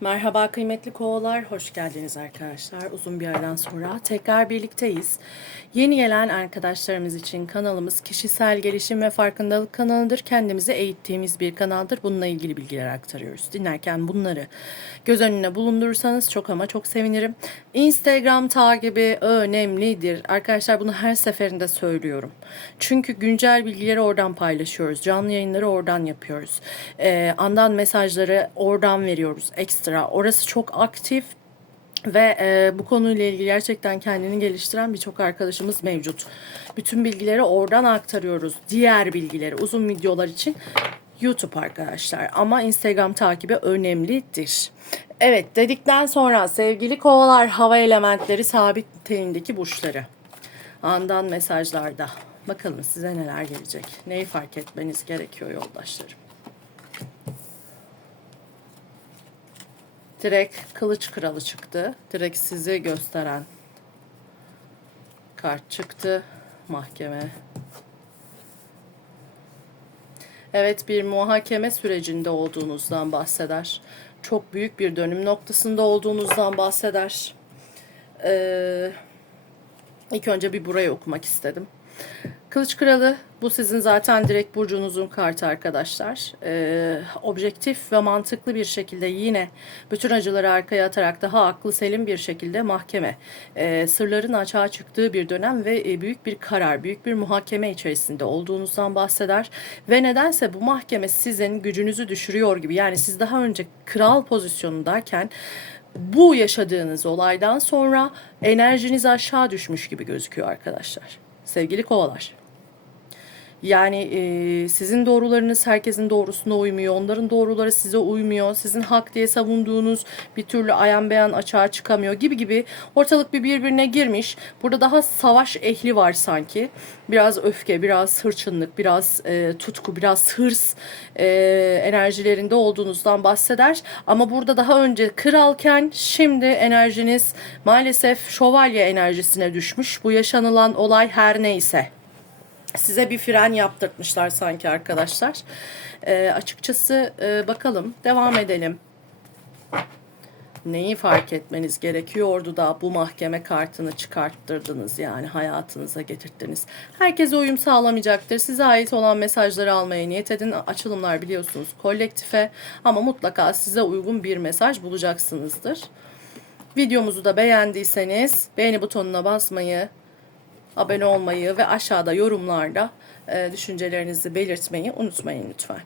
Merhaba kıymetli kovalar, hoş geldiniz arkadaşlar. Uzun bir aradan sonra tekrar birlikteyiz. Yeni gelen arkadaşlarımız için kanalımız kişisel gelişim ve farkındalık kanalıdır. Kendimizi eğittiğimiz bir kanaldır. Bununla ilgili bilgiler aktarıyoruz. Dinlerken bunları göz önüne bulundurursanız çok ama çok sevinirim. Instagram takibi önemlidir. Arkadaşlar bunu her seferinde söylüyorum. Çünkü güncel bilgileri oradan paylaşıyoruz. Canlı yayınları oradan yapıyoruz. Ee, andan mesajları oradan veriyoruz ekstra. Orası çok aktif ve e, bu konuyla ilgili gerçekten kendini geliştiren birçok arkadaşımız mevcut. Bütün bilgileri oradan aktarıyoruz. Diğer bilgileri uzun videolar için YouTube arkadaşlar. Ama Instagram takibi önemlidir. Evet dedikten sonra sevgili kovalar hava elementleri sabit niteliğindeki burçları. Andan mesajlarda. Bakalım size neler gelecek. Neyi fark etmeniz gerekiyor yoldaşlarım. Direkt kılıç kralı çıktı. Direkt sizi gösteren kart çıktı. Mahkeme. Evet bir muhakeme sürecinde olduğunuzdan bahseder. Çok büyük bir dönüm noktasında olduğunuzdan bahseder. Ee, ilk önce bir burayı okumak istedim. Kılıç Kralı bu sizin zaten direkt burcunuzun kartı arkadaşlar. Ee, objektif ve mantıklı bir şekilde yine bütün acıları arkaya atarak daha aklı selim bir şekilde mahkeme. Ee, sırların açığa çıktığı bir dönem ve e, büyük bir karar, büyük bir muhakeme içerisinde olduğunuzdan bahseder. Ve nedense bu mahkeme sizin gücünüzü düşürüyor gibi. Yani siz daha önce kral pozisyonundayken bu yaşadığınız olaydan sonra enerjiniz aşağı düşmüş gibi gözüküyor arkadaşlar. Sevgili kovalar. Yani e, sizin doğrularınız herkesin doğrusuna uymuyor. Onların doğruları size uymuyor. Sizin hak diye savunduğunuz bir türlü ayan beyan açığa çıkamıyor gibi gibi ortalık bir birbirine girmiş. Burada daha savaş ehli var sanki. Biraz öfke, biraz hırçınlık, biraz e, tutku, biraz hırs e, enerjilerinde olduğunuzdan bahseder. Ama burada daha önce kralken şimdi enerjiniz maalesef şövalye enerjisine düşmüş. Bu yaşanılan olay her neyse size bir fren yaptırtmışlar sanki arkadaşlar. Ee, açıkçası e, bakalım devam edelim. Neyi fark etmeniz gerekiyordu da bu mahkeme kartını çıkarttırdınız yani hayatınıza getirttiniz. Herkese uyum sağlamayacaktır. Size ait olan mesajları almaya niyet edin. Açılımlar biliyorsunuz kolektife ama mutlaka size uygun bir mesaj bulacaksınızdır. Videomuzu da beğendiyseniz beğeni butonuna basmayı, abone olmayı ve aşağıda yorumlarda e, düşüncelerinizi belirtmeyi unutmayın lütfen.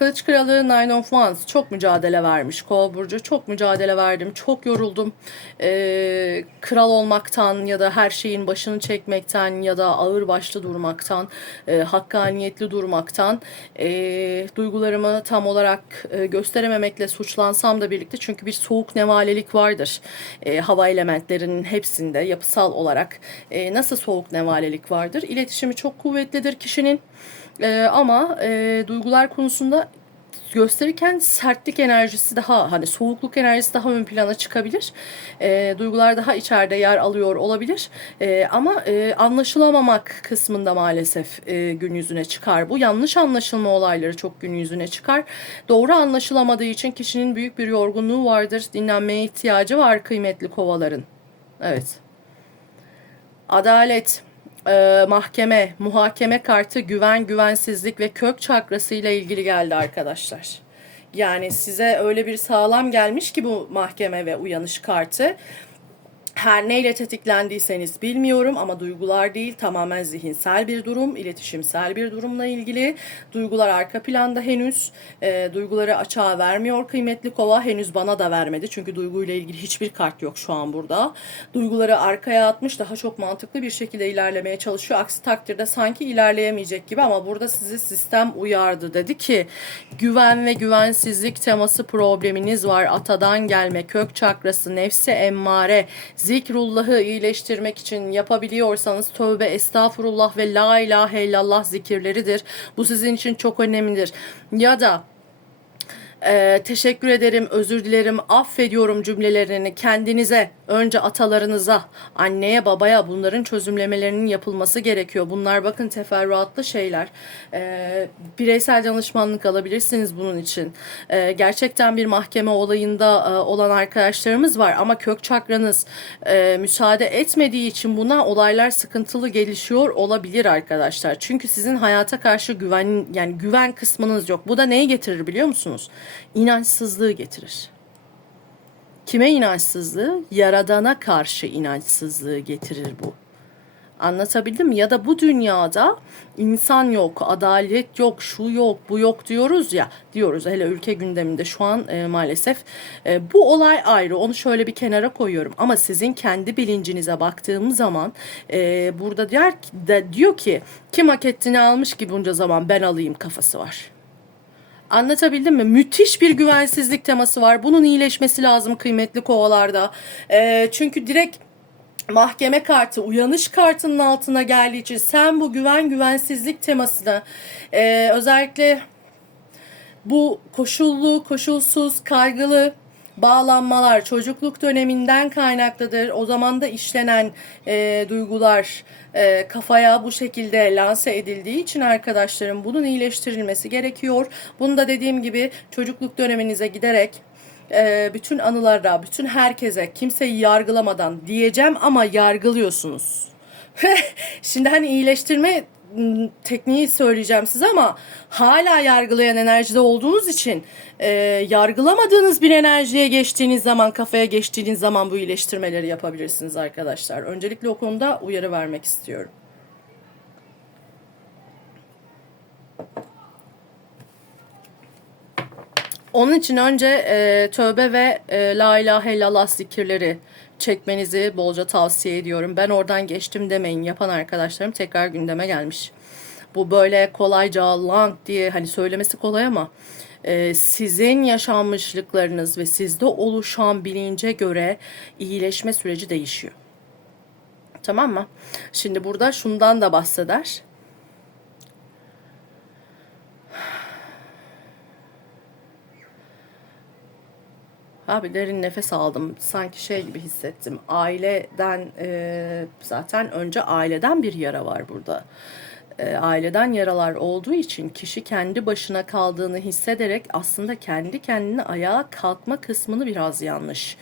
Kılıç Kralı Nine of Wands çok mücadele vermiş Kova Burcu. Çok mücadele verdim. Çok yoruldum. Ee, kral olmaktan ya da her şeyin başını çekmekten ya da ağır başlı durmaktan, e, hakkaniyetli durmaktan, e, duygularımı tam olarak e, gösterememekle suçlansam da birlikte çünkü bir soğuk nevalelik vardır. E, hava elementlerinin hepsinde yapısal olarak e, nasıl soğuk nevalelik vardır? İletişimi çok kuvvetlidir kişinin. Ee, ama e, duygular konusunda gösterirken sertlik enerjisi daha hani soğukluk enerjisi daha ön plana çıkabilir. E, duygular daha içeride yer alıyor olabilir. E, ama e, anlaşılamamak kısmında maalesef e, gün yüzüne çıkar. Bu yanlış anlaşılma olayları çok gün yüzüne çıkar. Doğru anlaşılamadığı için kişinin büyük bir yorgunluğu vardır. Dinlenmeye ihtiyacı var kıymetli kovaların. Evet. Adalet e, mahkeme, muhakeme kartı güven, güvensizlik ve kök çakrası ile ilgili geldi arkadaşlar. Yani size öyle bir sağlam gelmiş ki bu mahkeme ve uyanış kartı her neyle tetiklendiyseniz bilmiyorum ama duygular değil tamamen zihinsel bir durum, iletişimsel bir durumla ilgili. Duygular arka planda henüz. E, duyguları açığa vermiyor kıymetli kova. Henüz bana da vermedi çünkü duyguyla ilgili hiçbir kart yok şu an burada. Duyguları arkaya atmış daha çok mantıklı bir şekilde ilerlemeye çalışıyor. Aksi takdirde sanki ilerleyemeyecek gibi ama burada sizi sistem uyardı. Dedi ki güven ve güvensizlik teması probleminiz var. Atadan gelme, kök çakrası, nefsi emmare, zikrullahı iyileştirmek için yapabiliyorsanız tövbe, estağfurullah ve la ilahe illallah zikirleridir. Bu sizin için çok önemlidir. Ya da Ee, teşekkür ederim, özür dilerim, affediyorum cümlelerini kendinize, önce atalarınıza, anneye, babaya bunların çözümlemelerinin yapılması gerekiyor. Bunlar bakın teferruatlı şeyler. Ee, bireysel danışmanlık alabilirsiniz bunun için. Ee, gerçekten bir mahkeme olayında e, olan arkadaşlarımız var ama kök çakranız e, müsaade etmediği için buna olaylar sıkıntılı gelişiyor olabilir arkadaşlar. Çünkü sizin hayata karşı güven yani güven kısmınız yok. Bu da neyi getirir biliyor musunuz? İnançsızlığı getirir. Kime inançsızlığı? Yaradana karşı inançsızlığı getirir bu. Anlatabildim mi? Ya da bu dünyada insan yok, adalet yok, şu yok, bu yok diyoruz ya. Diyoruz hele ülke gündeminde şu an e, maalesef. E, bu olay ayrı. Onu şöyle bir kenara koyuyorum. Ama sizin kendi bilincinize baktığım zaman e, burada diyor, de, diyor ki kim hak ettiğini almış ki bunca zaman ben alayım kafası var. Anlatabildim mi? Müthiş bir güvensizlik teması var. Bunun iyileşmesi lazım kıymetli kovalarda. Ee, çünkü direkt mahkeme kartı uyanış kartının altına geldiği için sen bu güven güvensizlik temasını e, özellikle bu koşullu, koşulsuz, kaygılı bağlanmalar çocukluk döneminden kaynaklıdır. O zaman da işlenen e, duygular e, kafaya bu şekilde lanse edildiği için arkadaşlarım bunun iyileştirilmesi gerekiyor. Bunu da dediğim gibi çocukluk döneminize giderek e, bütün anılara, bütün herkese kimseyi yargılamadan diyeceğim ama yargılıyorsunuz. Şimdi hani iyileştirme tekniği söyleyeceğim size ama hala yargılayan enerjide olduğunuz için e, yargılamadığınız bir enerjiye geçtiğiniz zaman kafaya geçtiğiniz zaman bu iyileştirmeleri yapabilirsiniz arkadaşlar. Öncelikle o konuda uyarı vermek istiyorum. Onun için önce e, tövbe ve e, la ilahe illallah zikirleri çekmenizi bolca tavsiye ediyorum. Ben oradan geçtim demeyin. Yapan arkadaşlarım tekrar gündeme gelmiş. Bu böyle kolayca lang diye hani söylemesi kolay ama e, sizin yaşanmışlıklarınız ve sizde oluşan bilince göre iyileşme süreci değişiyor. Tamam mı? Şimdi burada şundan da bahseder. Abi derin nefes aldım. Sanki şey gibi hissettim. Aileden e, zaten önce aileden bir yara var burada. E, aileden yaralar olduğu için kişi kendi başına kaldığını hissederek aslında kendi kendine ayağa kalkma kısmını biraz yanlış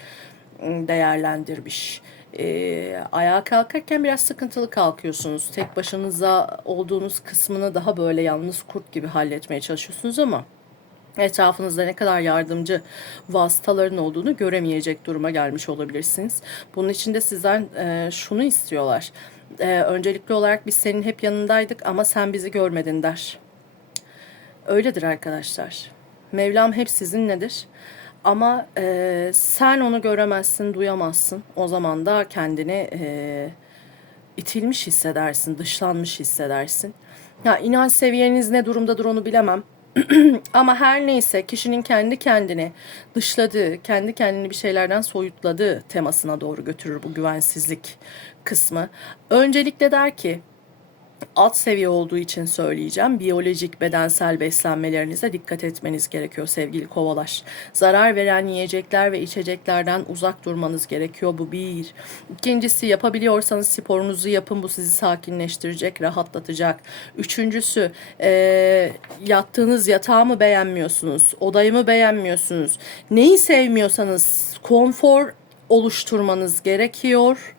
ım, değerlendirmiş. E, ayağa kalkarken biraz sıkıntılı kalkıyorsunuz. Tek başınıza olduğunuz kısmını daha böyle yalnız kurt gibi halletmeye çalışıyorsunuz ama etrafınızda ne kadar yardımcı vasıtaların olduğunu göremeyecek duruma gelmiş olabilirsiniz. Bunun için de sizden e, şunu istiyorlar. E, öncelikli olarak biz senin hep yanındaydık ama sen bizi görmedin der. Öyledir arkadaşlar. Mevlam hep sizinledir. Ama e, sen onu göremezsin, duyamazsın. O zaman da kendini e, itilmiş hissedersin, dışlanmış hissedersin. Ya inanç seviyeniz ne durumdadır onu bilemem. Ama her neyse kişinin kendi kendini dışladığı, kendi kendini bir şeylerden soyutladığı temasına doğru götürür bu güvensizlik kısmı. Öncelikle der ki alt seviye olduğu için söyleyeceğim. Biyolojik, bedensel beslenmelerinize dikkat etmeniz gerekiyor sevgili kovalar. Zarar veren yiyecekler ve içeceklerden uzak durmanız gerekiyor. Bu bir. İkincisi yapabiliyorsanız sporunuzu yapın. Bu sizi sakinleştirecek, rahatlatacak. Üçüncüsü e, yattığınız yatağı mı beğenmiyorsunuz? Odayı mı beğenmiyorsunuz? Neyi sevmiyorsanız konfor oluşturmanız gerekiyor.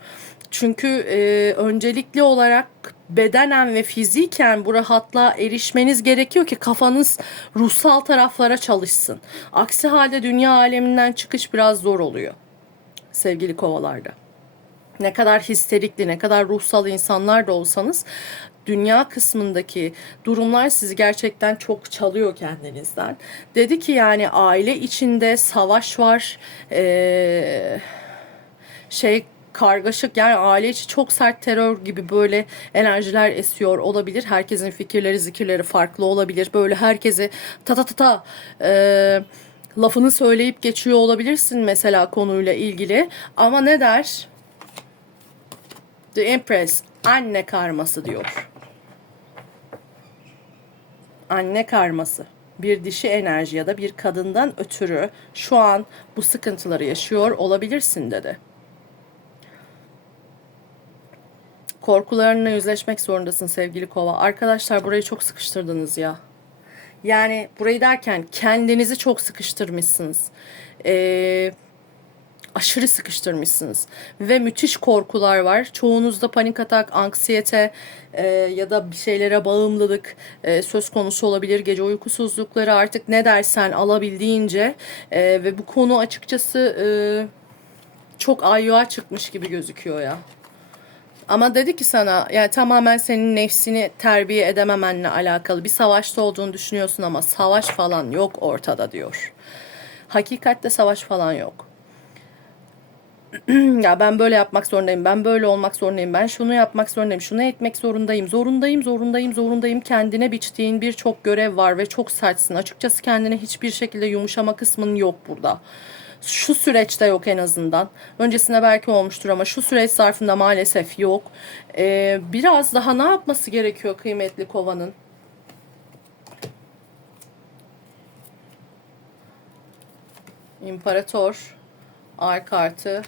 Çünkü e, öncelikli olarak bedenen ve fiziken bu rahatlığa erişmeniz gerekiyor ki kafanız ruhsal taraflara çalışsın. Aksi halde dünya aleminden çıkış biraz zor oluyor sevgili kovalarda. Ne kadar histerikli, ne kadar ruhsal insanlar da olsanız dünya kısmındaki durumlar sizi gerçekten çok çalıyor kendinizden. Dedi ki yani aile içinde savaş var. Ee, şey kargaşık yani aile içi çok sert terör gibi böyle enerjiler esiyor olabilir. Herkesin fikirleri zikirleri farklı olabilir. Böyle herkesi ta ta ta ta e, lafını söyleyip geçiyor olabilirsin mesela konuyla ilgili. Ama ne der? The Empress anne karması diyor. Anne karması. bir dişi enerji ya da bir kadından ötürü şu an bu sıkıntıları yaşıyor olabilirsin dedi. Korkularınla yüzleşmek zorundasın sevgili kova. Arkadaşlar burayı çok sıkıştırdınız ya. Yani burayı derken kendinizi çok sıkıştırmışsınız. Ee, aşırı sıkıştırmışsınız. Ve müthiş korkular var. Çoğunuzda panik atak, anksiyete e, ya da bir şeylere bağımlılık e, söz konusu olabilir. Gece uykusuzlukları artık ne dersen alabildiğince e, ve bu konu açıkçası e, çok ayyuğa çıkmış gibi gözüküyor ya. Ama dedi ki sana yani tamamen senin nefsini terbiye edememenle alakalı bir savaşta olduğunu düşünüyorsun ama savaş falan yok ortada diyor. Hakikatte savaş falan yok. ya ben böyle yapmak zorundayım, ben böyle olmak zorundayım, ben şunu yapmak zorundayım, şunu etmek zorundayım, zorundayım, zorundayım, zorundayım. Kendine biçtiğin birçok görev var ve çok sertsin. Açıkçası kendine hiçbir şekilde yumuşama kısmın yok burada. Şu süreçte yok en azından. Öncesinde belki olmuştur ama şu süreç zarfında maalesef yok. Ee, biraz daha ne yapması gerekiyor kıymetli kovanın? İmparator, Ay kartı,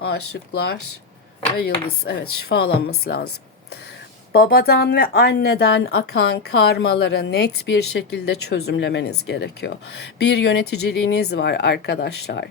aşıklar ve yıldız. Evet şifalanması lazım. Babadan ve anneden akan karmaları net bir şekilde çözümlemeniz gerekiyor. Bir yöneticiliğiniz var arkadaşlar.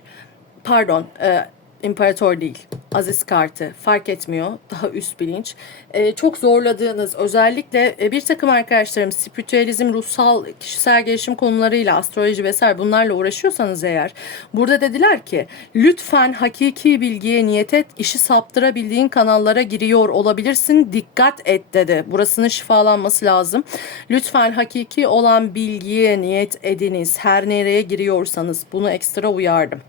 Pardon, e, imparator değil. Aziz kartı fark etmiyor. Daha üst bilinç. E, çok zorladığınız özellikle e, bir takım arkadaşlarım spiritüalizm, ruhsal, kişisel gelişim konularıyla astroloji vesaire bunlarla uğraşıyorsanız eğer burada dediler ki lütfen hakiki bilgiye niyet et işi saptırabildiğin kanallara giriyor olabilirsin dikkat et dedi. Burasının şifalanması lazım. Lütfen hakiki olan bilgiye niyet ediniz. Her nereye giriyorsanız bunu ekstra uyardım.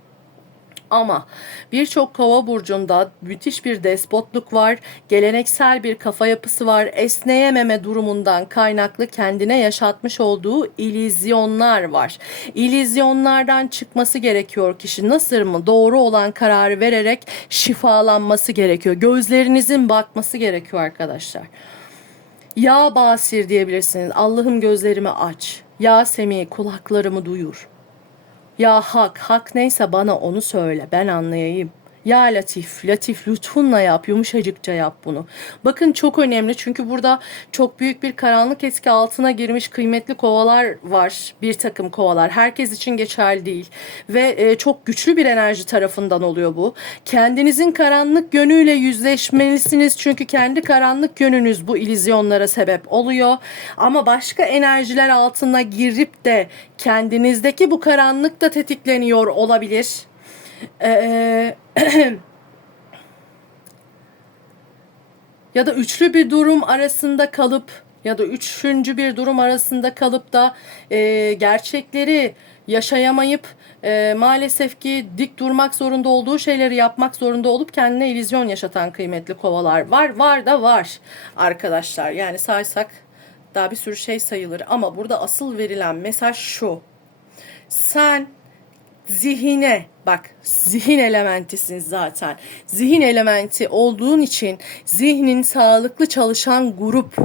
Ama birçok kova burcunda müthiş bir despotluk var, geleneksel bir kafa yapısı var, esneyememe durumundan kaynaklı kendine yaşatmış olduğu ilizyonlar var. İlizyonlardan çıkması gerekiyor kişi nasıl mı doğru olan kararı vererek şifalanması gerekiyor. Gözlerinizin bakması gerekiyor arkadaşlar. Ya Basir diyebilirsiniz. Allah'ım gözlerimi aç. Ya Semi kulaklarımı duyur. Ya hak, hak neyse bana onu söyle, ben anlayayım. Ya Latif, Latif lütfunla yap, yumuşacıkça yap bunu. Bakın çok önemli çünkü burada çok büyük bir karanlık etki altına girmiş kıymetli kovalar var. Bir takım kovalar. Herkes için geçerli değil. Ve e, çok güçlü bir enerji tarafından oluyor bu. Kendinizin karanlık yönüyle yüzleşmelisiniz çünkü kendi karanlık yönünüz bu ilizyonlara sebep oluyor. Ama başka enerjiler altına girip de kendinizdeki bu karanlık da tetikleniyor olabilir. Ee, ya da üçlü bir durum arasında kalıp ya da üçüncü bir durum arasında kalıp da e, gerçekleri yaşayamayıp e, maalesef ki dik durmak zorunda olduğu şeyleri yapmak zorunda olup kendine illüzyon yaşatan kıymetli kovalar var. Var da var arkadaşlar. Yani saysak daha bir sürü şey sayılır ama burada asıl verilen mesaj şu. Sen zihine bak zihin elementisin zaten. Zihin elementi olduğun için zihnin sağlıklı çalışan grup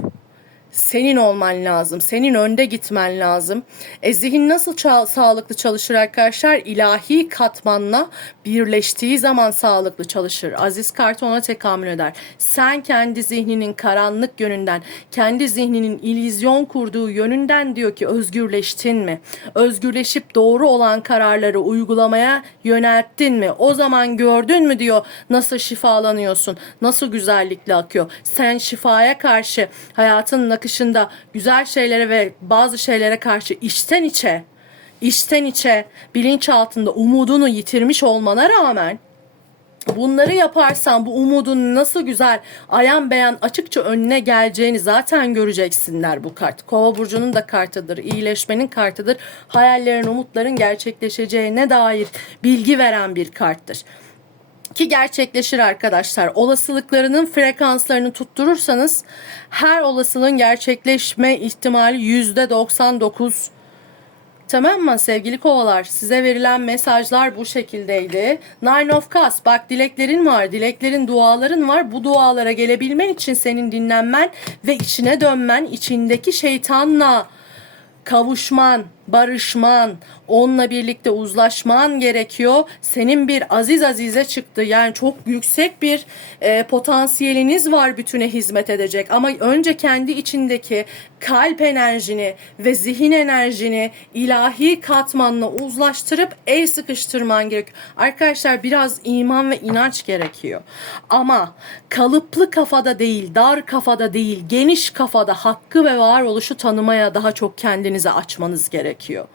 senin olman lazım. Senin önde gitmen lazım. E zihin nasıl ça- sağlıklı çalışır arkadaşlar? İlahi katmanla birleştiği zaman sağlıklı çalışır. Aziz kart ona tekamül eder. Sen kendi zihninin karanlık yönünden, kendi zihninin illüzyon kurduğu yönünden diyor ki özgürleştin mi? Özgürleşip doğru olan kararları uygulamaya yönelttin mi? O zaman gördün mü diyor nasıl şifalanıyorsun? Nasıl güzellikle akıyor? Sen şifaya karşı hayatın akışında güzel şeylere ve bazı şeylere karşı içten içe içten içe bilinç altında umudunu yitirmiş olmana rağmen bunları yaparsan bu umudun nasıl güzel ayan beyan açıkça önüne geleceğini zaten göreceksinler bu kart. Kova burcunun da kartıdır. iyileşmenin kartıdır. Hayallerin, umutların gerçekleşeceğine dair bilgi veren bir karttır ki gerçekleşir arkadaşlar. Olasılıklarının frekanslarını tutturursanız her olasılığın gerçekleşme ihtimali %99 Tamam mı sevgili kovalar? Size verilen mesajlar bu şekildeydi. Nine of Cups. Bak dileklerin var. Dileklerin, duaların var. Bu dualara gelebilmen için senin dinlenmen ve içine dönmen, içindeki şeytanla kavuşman, barışman, onunla birlikte uzlaşman gerekiyor. Senin bir aziz azize çıktı. Yani çok yüksek bir e, potansiyeliniz var bütüne hizmet edecek. Ama önce kendi içindeki kalp enerjini ve zihin enerjini ilahi katmanla uzlaştırıp el sıkıştırman gerekiyor. Arkadaşlar biraz iman ve inanç gerekiyor. Ama kalıplı kafada değil, dar kafada değil, geniş kafada hakkı ve varoluşu tanımaya daha çok kendinizi açmanız gerekiyor.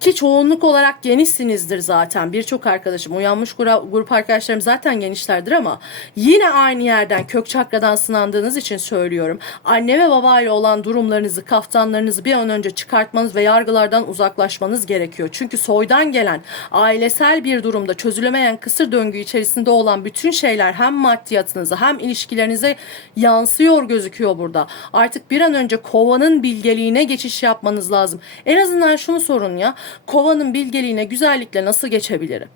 Ki çoğunluk olarak genişsinizdir zaten. Birçok arkadaşım, uyanmış grup, arkadaşlarım zaten genişlerdir ama yine aynı yerden kök çakradan sınandığınız için söylüyorum. Anne ve baba ile olan durumlarınızı, kaftanlarınızı bir an önce çıkartmanız ve yargılardan uzaklaşmanız gerekiyor. Çünkü soydan gelen ailesel bir durumda çözülemeyen kısır döngü içerisinde olan bütün şeyler hem maddiyatınıza hem ilişkilerinize yansıyor gözüküyor burada. Artık bir an önce kovanın bilgeliğine geçiş yapmanız lazım. En azından şunu sorun ya. Kovanın bilgeliğine güzellikle nasıl geçebilirim?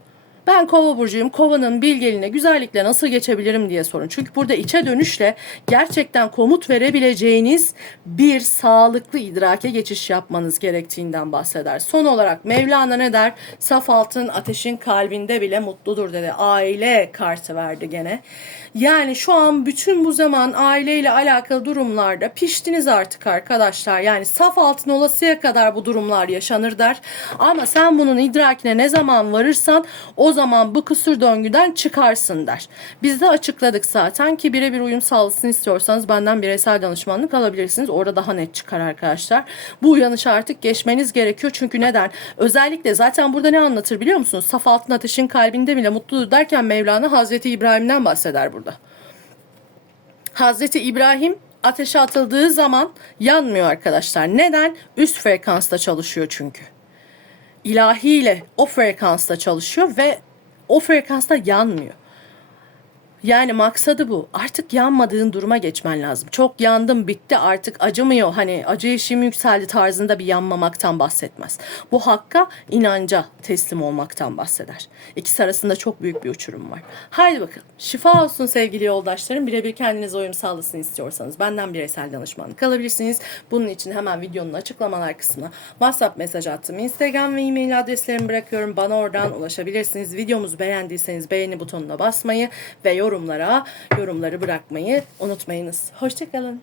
Ben kova burcuyum. Kovanın bilgeliğine güzellikle nasıl geçebilirim diye sorun. Çünkü burada içe dönüşle gerçekten komut verebileceğiniz bir sağlıklı idrake geçiş yapmanız gerektiğinden bahseder. Son olarak Mevlana ne der? Saf altın ateşin kalbinde bile mutludur dedi. Aile kartı verdi gene. Yani şu an bütün bu zaman aileyle alakalı durumlarda piştiniz artık arkadaşlar. Yani saf altın olasıya kadar bu durumlar yaşanır der. Ama sen bunun idrakine ne zaman varırsan o zaman bu kısır döngüden çıkarsın der. Biz de açıkladık zaten ki birebir uyum sağlasın istiyorsanız benden bireysel danışmanlık alabilirsiniz. Orada daha net çıkar arkadaşlar. Bu uyanışa artık geçmeniz gerekiyor. Çünkü neden? Özellikle zaten burada ne anlatır biliyor musunuz? Saf altın ateşin kalbinde bile mutludur derken Mevlana Hazreti İbrahim'den bahseder burada. Hazreti İbrahim ateşe atıldığı zaman yanmıyor arkadaşlar. Neden? Üst frekansta çalışıyor çünkü. İlahiyle o frekansta çalışıyor ve o frekansta yanmıyor. Yani maksadı bu. Artık yanmadığın duruma geçmen lazım. Çok yandım bitti artık acımıyor. Hani acı eşiğim yükseldi tarzında bir yanmamaktan bahsetmez. Bu hakka inanca teslim olmaktan bahseder. İkisi arasında çok büyük bir uçurum var. Haydi bakalım. Şifa olsun sevgili yoldaşlarım. Birebir kendinize uyum sağlasın istiyorsanız benden bireysel danışmanlık alabilirsiniz. Bunun için hemen videonun açıklamalar kısmına WhatsApp mesaj attım. Instagram ve e-mail adreslerimi bırakıyorum. Bana oradan ulaşabilirsiniz. Videomuzu beğendiyseniz beğeni butonuna basmayı ve yorumlara yorumları bırakmayı unutmayınız. Hoşçakalın.